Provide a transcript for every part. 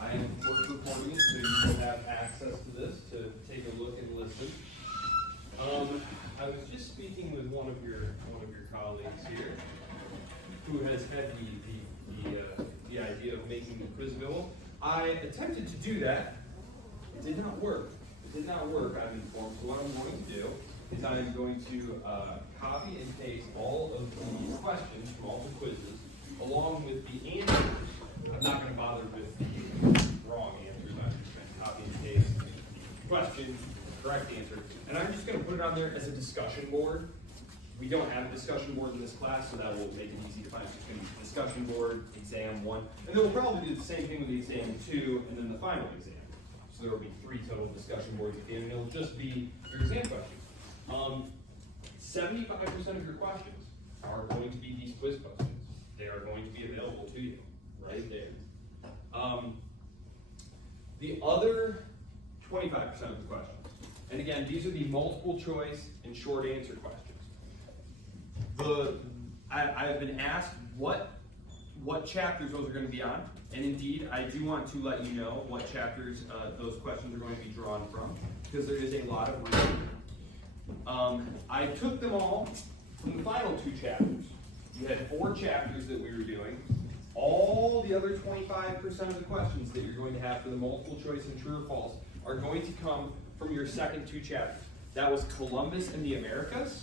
I am of course recording it, so you will have access to this to take a look and listen. I was just speaking with one of your colleagues here, who has had the idea of making the Quizville. I attempted to do that. It did not work. It did not work, I'm informed. So what I'm going to do is I'm going to copy and paste all of the questions from all the quizzes, along with the answers. I'm not going to bother with the wrong answers. I'm just going to copy and paste question, correct answer. And I'm just going to put it on there as a discussion board. We don't have a discussion board in this class, so that will make it easy to find. It's going to be discussion board, exam 1. And then we'll probably do the same thing with the exam 2, and then the final exam. So there will be 3 total discussion boards at the end, and it'll just be your exam questions. 75% of your questions are going to be these quiz questions. They are going to be available to you right there. The other 25% of the questions, and again, these are the multiple choice and short answer questions. I've been asked what chapters those are going to be on, and indeed, I do want to let you know what chapters those questions are going to be drawn from, because there is a lot of reading. I took them all from the final 2 chapters. You had 4 chapters that we were doing. All the other 25% of the questions that you're going to have for the multiple choice and true or false are going to come from your second 2 chapters. That was Columbus and the Americas,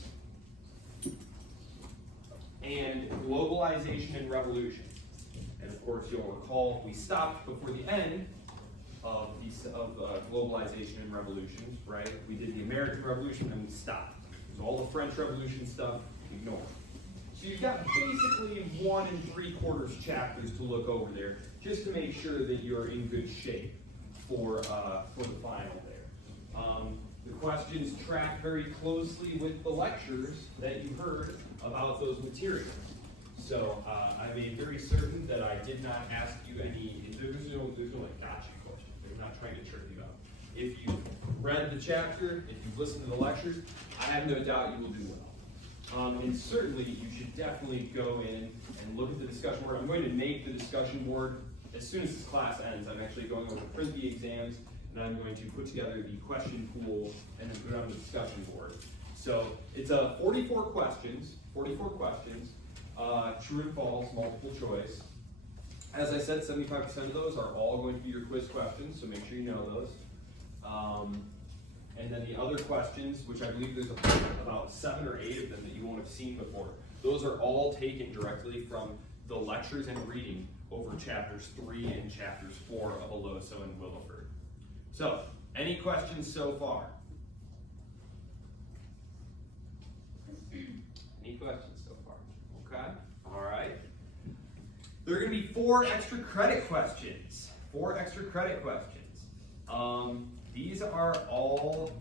and globalization and revolution. And of course, you'll recall we stopped before the end of globalization and revolutions, right? We did the American Revolution and we stopped. So all the French Revolution stuff, ignore. So you've got basically 1 3/4 chapters to look over there, just to make sure that you're in good shape for the final there. The questions track very closely with the lectures that you heard about those materials. So I made very certain that I did not ask you any, there's no like gotcha questions. They're not trying to trick you up. If you've read the chapter, if you've listened to the lectures, I have no doubt you will do well. And certainly you should definitely go in and look at the discussion board. I'm going to make the discussion board as soon as this class ends. I'm actually going over to print the exams, and I'm going to put together the question pool and then put it on the discussion board. So it's 44 questions, true and false, multiple choice. As I said, 75% of those are all going to be your quiz questions, so make sure you know those. And then the other questions, which I believe there's about 7 or 8 of them that you won't have seen before, those are all taken directly from the lectures and reading over chapters 3 and chapters 4 of Aloso and Williford. So, any questions so far? Any questions so far? Okay, all right. There are going to be 4 extra credit questions. 4 extra credit questions. These are all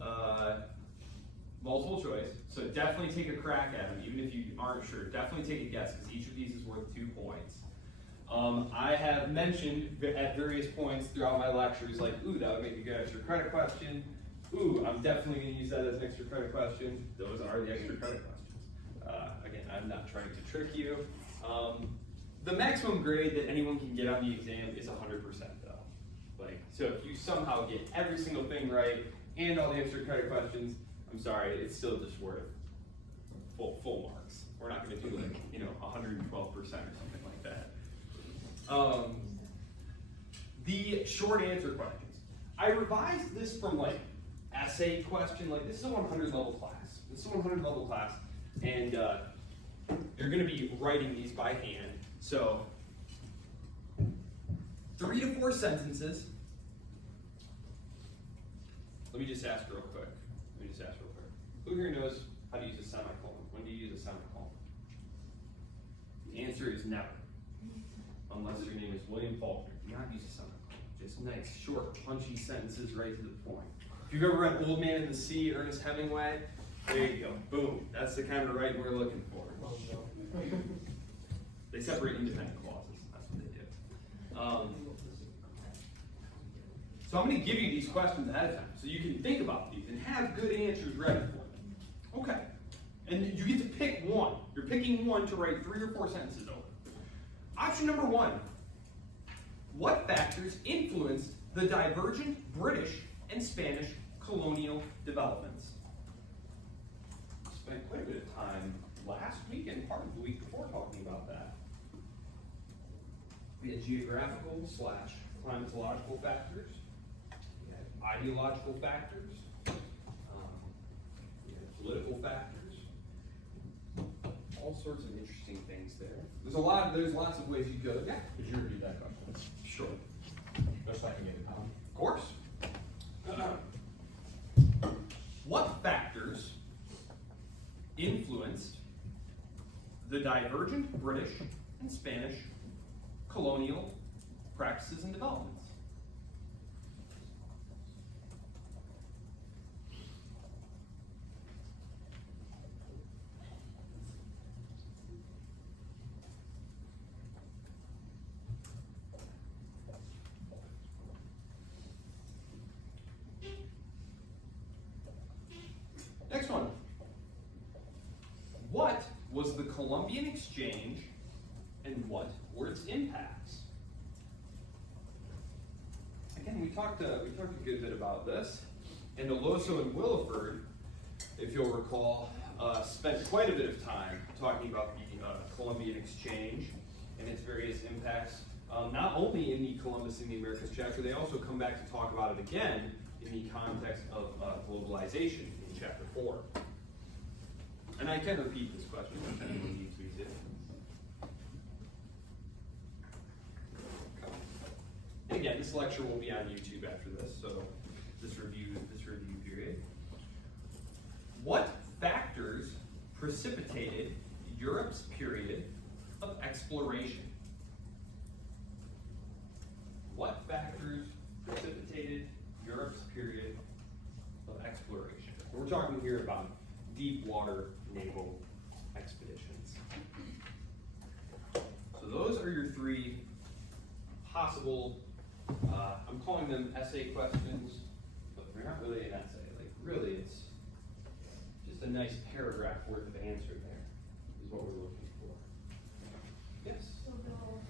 multiple choice, so definitely take a crack at them, even if you aren't sure. Definitely take a guess, because each of these is worth 2 points. I have mentioned at various points throughout my lectures, like, ooh, that would make a good extra credit question. Ooh, I'm definitely going to use that as an extra credit question. Those are the extra credit questions. Again, I'm not trying to trick you. The maximum grade that anyone can get on the exam is 100%, though. So if you somehow get every single thing right and all the extra credit questions, I'm sorry, it's still just worth full marks. We're not going to do 112% or something like that. The short answer questions. I revised this from essay question. This is a 100 level class. And you're going to be writing these by hand. So 3 to 4 sentences. Let me just ask real quick. Who here knows how to use a semicolon? When do you use a semicolon? The answer is never. Unless your name is William Faulkner. Do not use a semicolon. Just nice, short, punchy sentences right to the point. If you've ever read Old Man in the Sea, Ernest Hemingway, there you go. Boom. That's the kind of writing we're looking for. They separate independent clauses. That's what they do. So I'm going to give you these questions ahead of time so you can think about these and have good answers ready for them. Okay. And you get to pick one. You're picking one to write 3 or 4 sentences over. Option number 1. What factors influenced the divergent British and Spanish colonial developments? Spent quite a bit of time last week and part of the week before talking about that. We had geographical / climatological factors. We had ideological factors. We had political factors. All sorts of interesting things there. There's lots of ways you go. Yeah. Could you repeat that question? Sure. Just so I can get it down. Of course. What factors influenced the divergent British and Spanish colonial practices and developments? Next one. What was the Columbian Exchange and what were its impacts? Again, we talked a good bit about this. And Deloso and Williford, if you'll recall, spent quite a bit of time talking about the Columbian Exchange and its various impacts, not only in the Columbus and the Americas chapter, they also come back to talk about it again in the context of globalization in chapter 4. And I can repeat this question if anyone needs me to. And again, this lecture will be on YouTube after this, so this review period. What factors precipitated Europe's period of exploration? What factors precipitated Europe's period of exploration? We're talking here about deep water naval expeditions. So those are your three possible, I'm calling them essay questions, but they're not really an essay. Like, really, it's just a nice paragraph worth of answer there, is what we're looking for. Yes? So they'll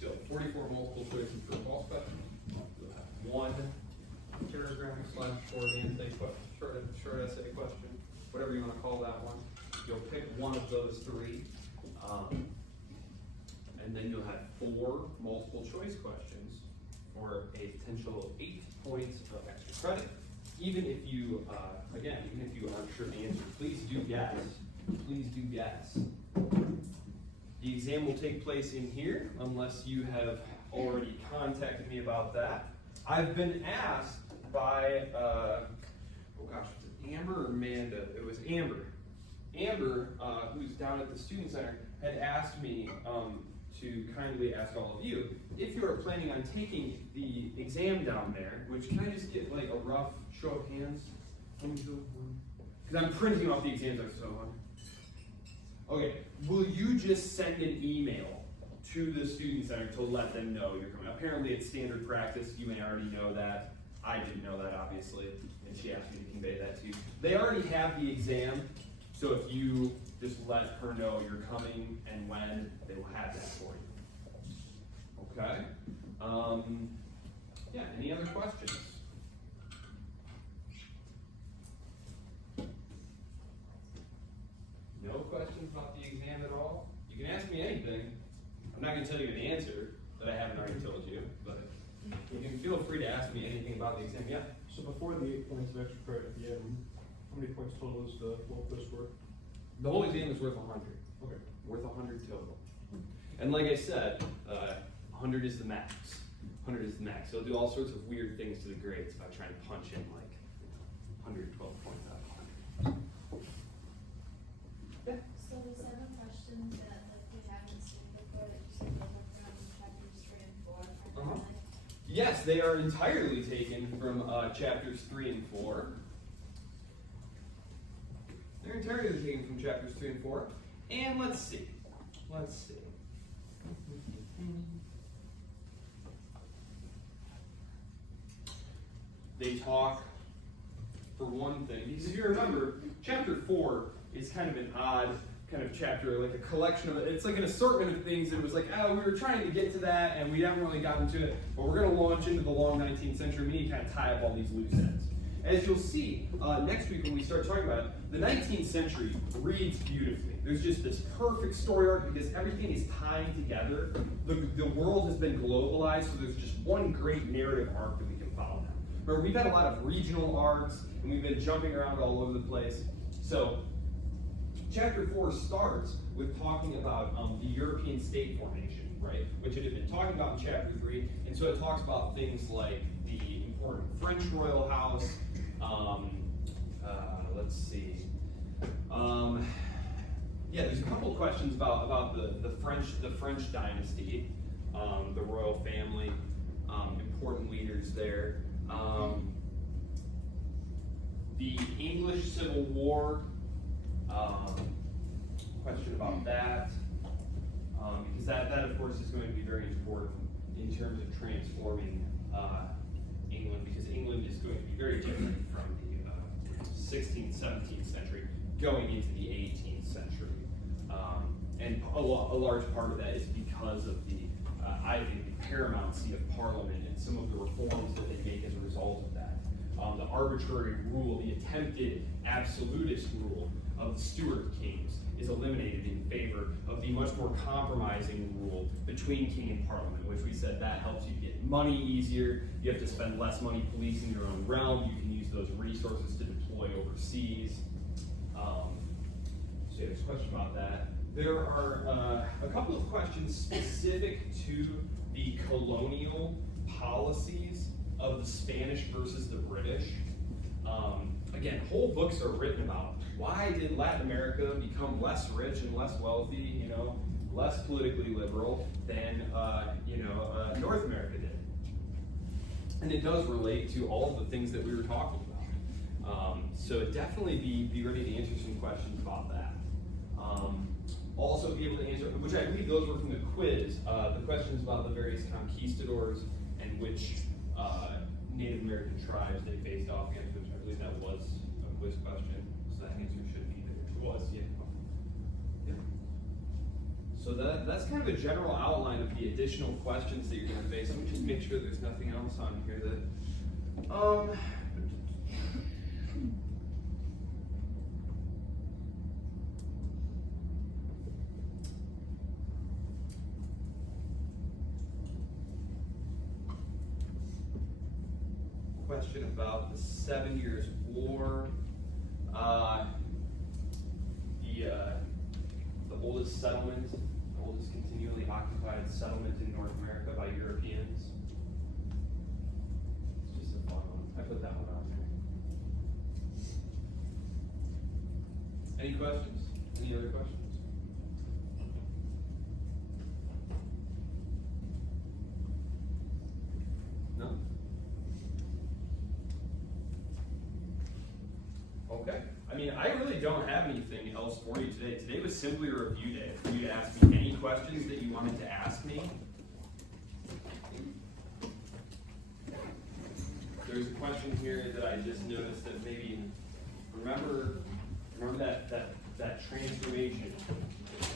So 44 multiple choices for false questions. You'll have one paragraph / short essay question, short essay question, whatever you want to call that one. You'll pick one of those three, and then you'll have 4 multiple choice questions for a potential 8 points of extra credit. Even if you, again, even if you aren't sure the answer, please do guess. Please do guess. The exam will take place in here, unless you have already contacted me about that. I've been asked by, oh gosh, was it Amber or Amanda? It was Amber. Amber, who's down at the Student Center, had asked me to kindly ask all of you, if you are planning on taking the exam down there, which can I just get like a rough show of hands? Because I'm printing off the exams I'm so on. Okay, will you just send an email to the Student Center to let them know you're coming? Apparently it's standard practice, you may already know that. I didn't know that, obviously, and she asked me to convey that to you. They already have the exam, so if you just let her know you're coming and when, they will have that for you. Okay? Yeah, any other questions? No questions about the exam at all? You can ask me anything. I'm not going to tell you an answer that I haven't already told you, but you can feel free to ask me anything about the exam. Yeah? So before the 8 points of extra credit at the end, how many points total is the full quiz worth? The whole exam is worth 100. Okay. Worth 100 total. And like I said, 100 is the max. 100 is the max. It'll do all sorts of weird things to the grades by trying to punch in like 112 points out of 100. Yeah. So the 7 questions that like we haven't seen before that you said they were from chapters 3 and 4 primarily? Yes, they are entirely taken from chapters 3 and 4. They're entirely taken from chapters 3 and 4. And let's see. Let's see. They talk, for one thing, because if you remember, chapter 4 is kind of an odd kind of chapter, like a collection of, it's like an assortment of things that was like, oh, we were trying to get to that and we haven't really gotten to it, but we're going to launch into the long 19th century. We need to kind of tie up all these loose ends. As you'll see next week when we start talking about it, the 19th century reads beautifully. There's just this perfect story arc because everything is tying together. The world has been globalized, so there's just one great narrative arc that we can follow now. Remember, we've had a lot of regional arcs, and we've been jumping around all over the place. So, chapter 4 starts with talking about the European state formation, right? Which it had been talking about in chapter 3, and so it talks about things like the important French royal house. Let's see. Yeah, there's a couple of questions about the French dynasty, the royal family, important leaders there. The English Civil War, question about that, because that of course is going to be very important in terms of transforming England, because England is going to be very different from the 16th, 17th century going into the 18th century. And a large part of that is because of the, I think, the paramountcy of Parliament and some of the reforms that they make as a result of that. The arbitrary rule, the attempted absolutist rule of the Stuart kings is eliminated in favor of the much more compromising rule between king and parliament, which we said that helps you get money easier. You have to spend less money policing your own realm. You can use those resources to deploy overseas. So yeah, there's a question about that. There are a couple of questions specific to the colonial policies of the Spanish versus the British. Again, whole books are written about why did Latin America become less rich and less wealthy, less politically liberal than North America did. And it does relate to all of the things that we were talking about. So definitely be ready to answer some questions about that. Also be able to answer, which I believe those were from the quiz, the questions about the various conquistadors and which Native American tribes they faced off against, which I believe that was a quiz question, so that answer should be there. It was, yeah. Yeah. So that's kind of a general outline of the additional questions that you're going to face. Let me just make sure there's nothing else on here that, question about the 7 Years' War, the oldest settlement, the oldest continually occupied settlement in North America by Europeans. It's just a fun one. I put that one on there. Any questions? Any other questions? No? Okay. I mean, I really don't have anything else for you today. Today was simply a review day for you to ask me any questions that you wanted to ask me. There's a question here that I just noticed that maybe remember that transformation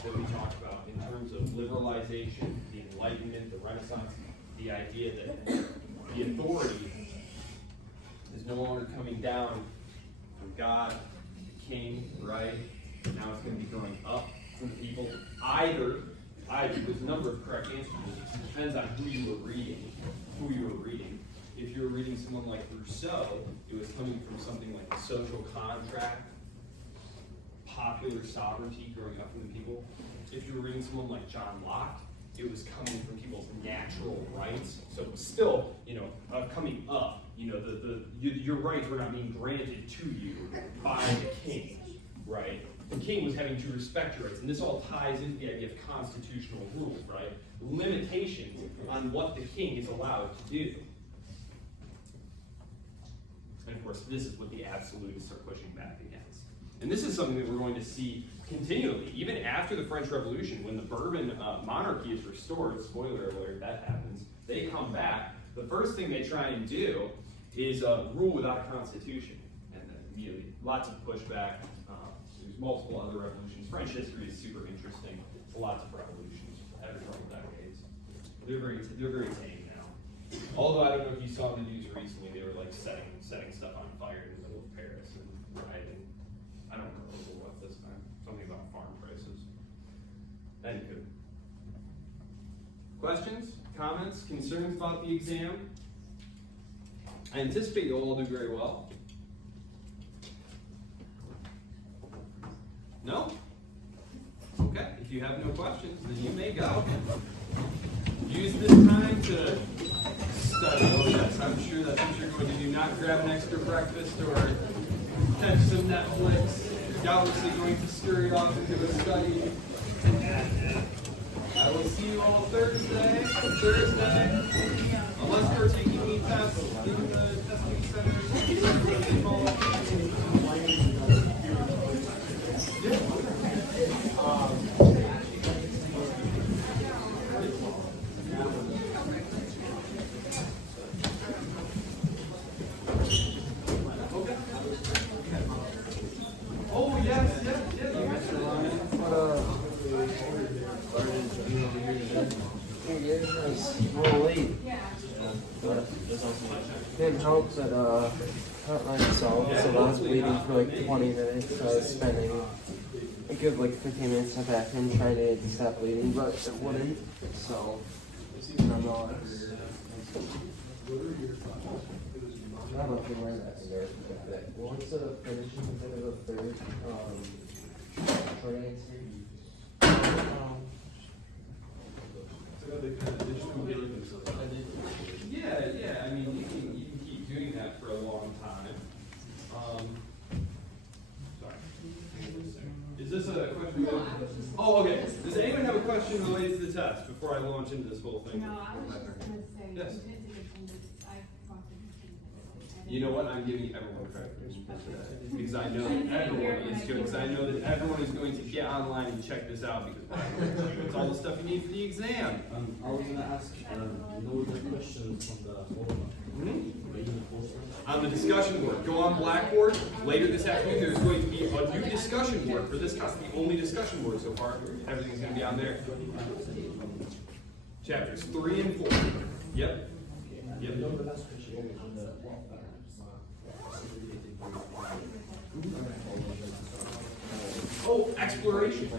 that we talked about in terms of liberalization, the Enlightenment, the Renaissance, the idea that the authority is no longer coming down from God, the king, right? Now it's going to be going up from the people. Either, there's a number of correct answers to this. It depends on who you were reading. If you were reading someone like Rousseau, it was coming from something like the social contract, popular sovereignty growing up from the people. If you were reading someone like John Locke, it was coming from people's natural rights. So it was still, coming up. Your rights were not being granted to you by the king, right? The king was having to respect your rights, and this all ties into the idea of constitutional rules, right? Limitations on what the king is allowed to do. And of course, this is what the absolutists are pushing back against. And this is something that we're going to see continually, even after the French Revolution, when the Bourbon monarchy is restored. Spoiler alert, that happens. They come back. The first thing they try and do is rule without a constitution, and then immediately lots of pushback. there's multiple other revolutions. French history is super interesting. Lots of revolutions every couple decades. They're very tame now. Although I don't know if you saw in the news recently, they were like setting stuff on fire in the middle of Paris and rioting. I don't remember what this time. Something about farm prices. Anywho. Questions, comments, concerns about the exam? I anticipate you'll all do very well. No? Okay, if you have no questions, then you may go. Use this time to study. Oh yes, I'm sure that's what you're going to do. Not grab an extra breakfast or catch some Netflix. You're doubtlessly going to scurry off into a study. I will see you all Thursday. Unless we're taking the test in the testing Oh yes, yes, yes. It's a little late. But didn't help that hotline solved, so I was waiting for like 20 minutes. So I was spending a good like 15 minutes in the bathroom trying to stop bleeding, but it wouldn't. So nonetheless. I don't know if you learned that in there. What's the finishing bit of the third short answer? Yeah. I mean, you can keep doing that for a long time. Sorry. Is this a question? Oh, okay. Does anyone have a question related to the test before I launch into this whole thing? No, I was just gonna say, Yes. you did take attendance, I thought that You know what? I'm giving everyone credit for today because I know that everyone is going. Because I know that everyone is going to get online and check this out because it's all the stuff you need for the exam. I was gonna ask, the questions from the forum. On the discussion board, go on Blackboard. Later this afternoon, there's going to be a new discussion board. For this class, the only discussion board so far. Everything's going to be on there. Chapters 3 and 4. Yep. Oh, exploration.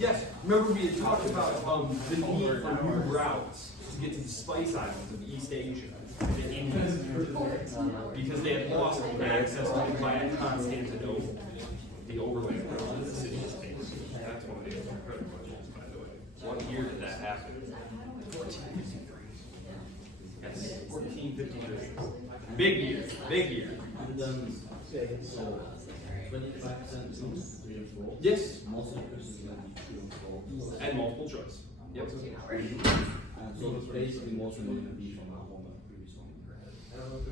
Yes, remember we had talked about the need for new routes to get to the spice islands of East Asia, the Indies, because they had lost access to it via Constantinople, the overland route to the city states. That's one of the critical questions, by the way. What year did that happen? 1453. Yes, 1453. Big year. And so 25% is 3 and 4. Yes, Most of the questions are going to be 2 and 4. and multiple choice. Yep. And so it's basically most of them are going to be from our home and previous one.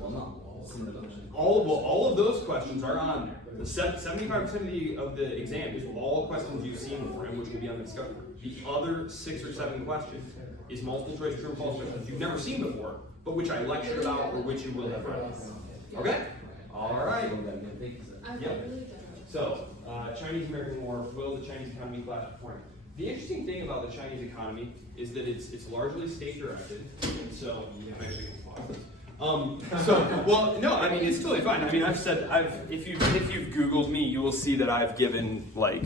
Well, not similar questions. All of those questions are on there. The 75% of the exam is all questions you've seen before and which will be on the discussion board. The other 6 or 7 questions is multiple choice true and false questions you've never seen before, but which I lectured about or which you will have read. Okay? All right. Yep. So, Chinese American War, will the Chinese economy collapse before? The interesting thing about the Chinese economy is that it's largely state directed. So, I'm actually going to pause this. Well, no, I mean, it's totally fine. I mean, if you've Googled me, you will see that I've given, like,